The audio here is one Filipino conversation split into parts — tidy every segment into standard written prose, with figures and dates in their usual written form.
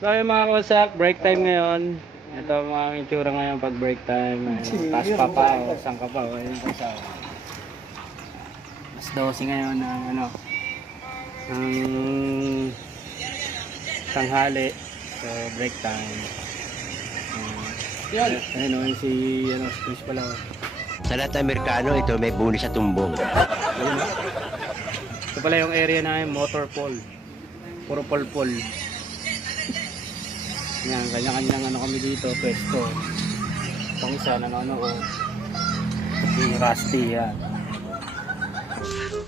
So yung mga kawasak, break time ngayon. Ito ang mga itsura ngayon pag break time. Taas pa pa, o saan ka pa, o ayun pa sa. Mas 12 ngayon ng ano, ng tanghali. So break time. Ayun o, si Chris pala. Sa lahat ng Amerikano, ito may buni sa tumbong. Ayun o. Ito pala yung area na yung motor pool. Puro pol-pol. Yan, kanya-kanyang ano kami dito, pwesto. Itong isa, nanonood. Si Rusty, yan.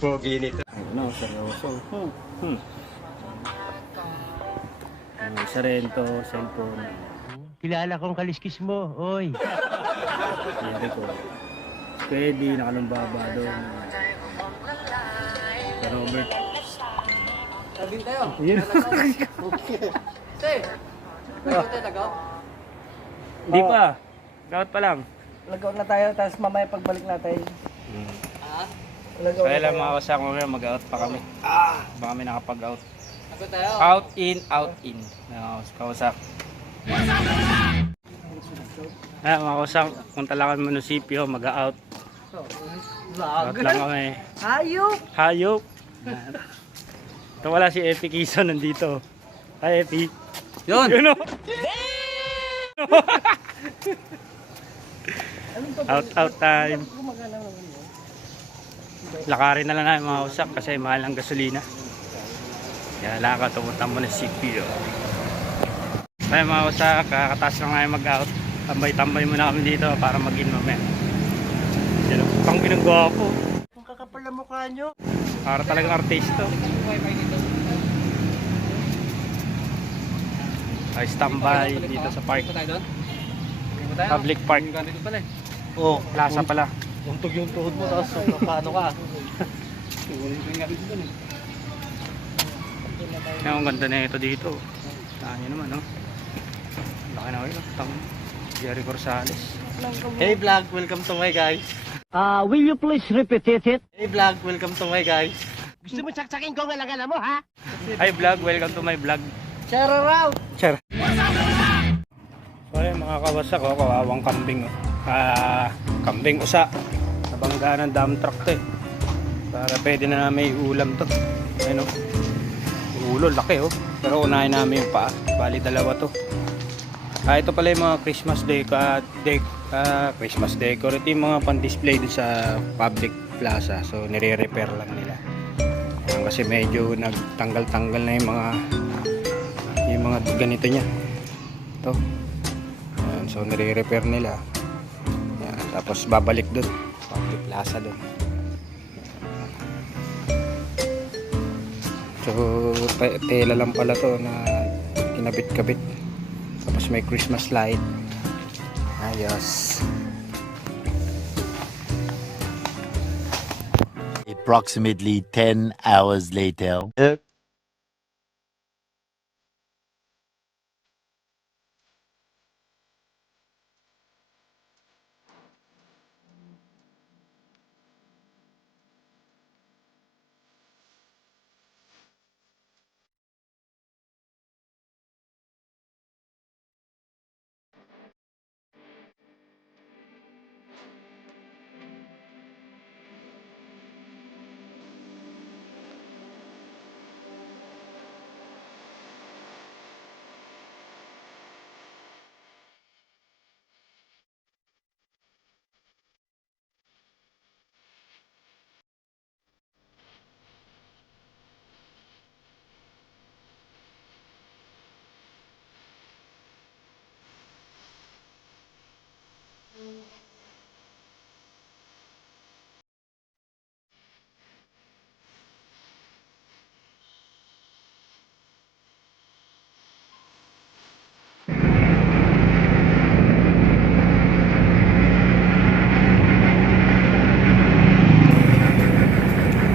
Pogi nito. Ano, seryoso. Isa rin to, cellphone. Kilala kong kaliskis mo, oy. Hindi ko. Pwede, nakalumbaba doon. Si Robert. Sabihin tayo. Yun. Say, tayo tagaw. Hindi pa. Dapat pa lang. Lagaw na tayo, tapos mamaya pagbalik natin. Ha? Lagaw Kaya na lang tayo. mga kasama mamaya mag-out pa kami. Baka kami nakapag-out. Ako tayo. Out in. Kawasak. Mga kawasak, kung talagang munisipyo, mag-out. Out lang kami. Hayop! Hayop. Ito wala si Epi Kiso nandito. Hi Epi. Yun! Yun o. Out time. Lakarin na lang namin mga kawasak kasi mahal ang gasolina. Kaya lakad tumuntang munisipyo. Kaya mga kawasak, kakataas lang ngayon mag-out. Tambay-tambay muna kami dito para mag-in mamaya. Sino? Pang ginagawa po. Ang kakapal na mukha nyo. Para talagang artista. Ay standby dito sa park. Public park. Oh, Plaza pala. untog yung tuhod mo, tapos paano ka? Yan, ang ganda na ito dito. Saan nyo naman, no? Laki na kayo, no? Jerry Corsales. Hey vlog, welcome to my guys. Will you please repeat it? Hey vlog, welcome to my guys. Gusto mo saksakin ko ang alangala mo, ha? Hi vlog, welcome to my vlog. Share around! Sure. So ayun mga kawasak, oh, kawawang kambing. Oh. Kambing usa. Nabangga ng dump truck to eh. Para pwede na may ulam to. Ayun oh. Ulo, laki oh. Pero unahin namin yung paa. Bali dalawa to. Ito pala yung mga Christmas Christmas decor. Ito yung mga pan-display dun sa public plaza. So nire-repair lang nila. Ayan, kasi medyo nagtanggal-tanggal na yung mga ganito niya. Ito. Ayan, so nire-repair nila. Ayan, tapos babalik dun. Public plaza dun. So tela lang pala to na kinabit-kabit. Tapos may Christmas light. Ayos. Approximately 10 hours later.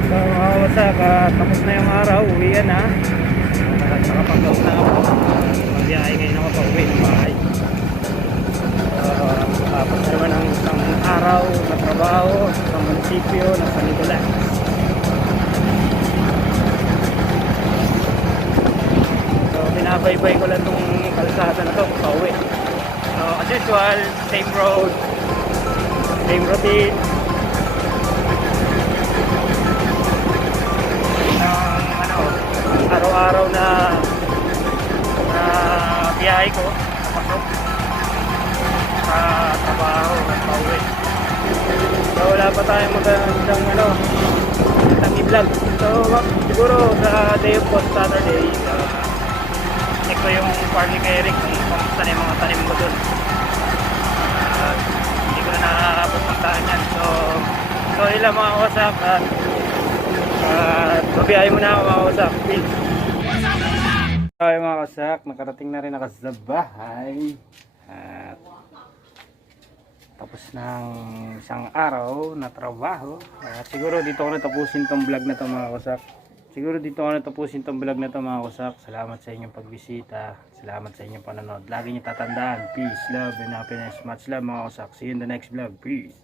So mga kawasak, tapos na yung araw, uwian na. Nakapag-out na ako. Magbiyahe ngayon ako pa uwi ng bahay. Tapos naman ang isang araw na trabaho sa munisipyo ng San Nicolas. So binabay binaybay ko lang tong kalsada na to pauwi. So as usual, same road, same routine ng araw-araw na biyahe ko papasok sa trabaho at pauwi. So wala pa tayong magandang magandang i-vlog. So siguro sa day of post Saturday, check ko yung farming kay Eric kung kamusta na yung mga tanim ko dun. Hindi ko na nakapuntahan yan. So ilang mga kawasak at mabiyahe mo na ako mga kawasak. Peace! Okay mga kawasak, nakarating na rin ako sa bahay. At tapos ng isang araw na trabaho. At siguro dito ko natapusin tong vlog na to mga kawasak. Salamat sa inyong pagbisita. Salamat sa inyong panonood. Lagi niyo tatandaan. Peace, love, and happiness. Much love mga kawasak. See you in the next vlog. Peace.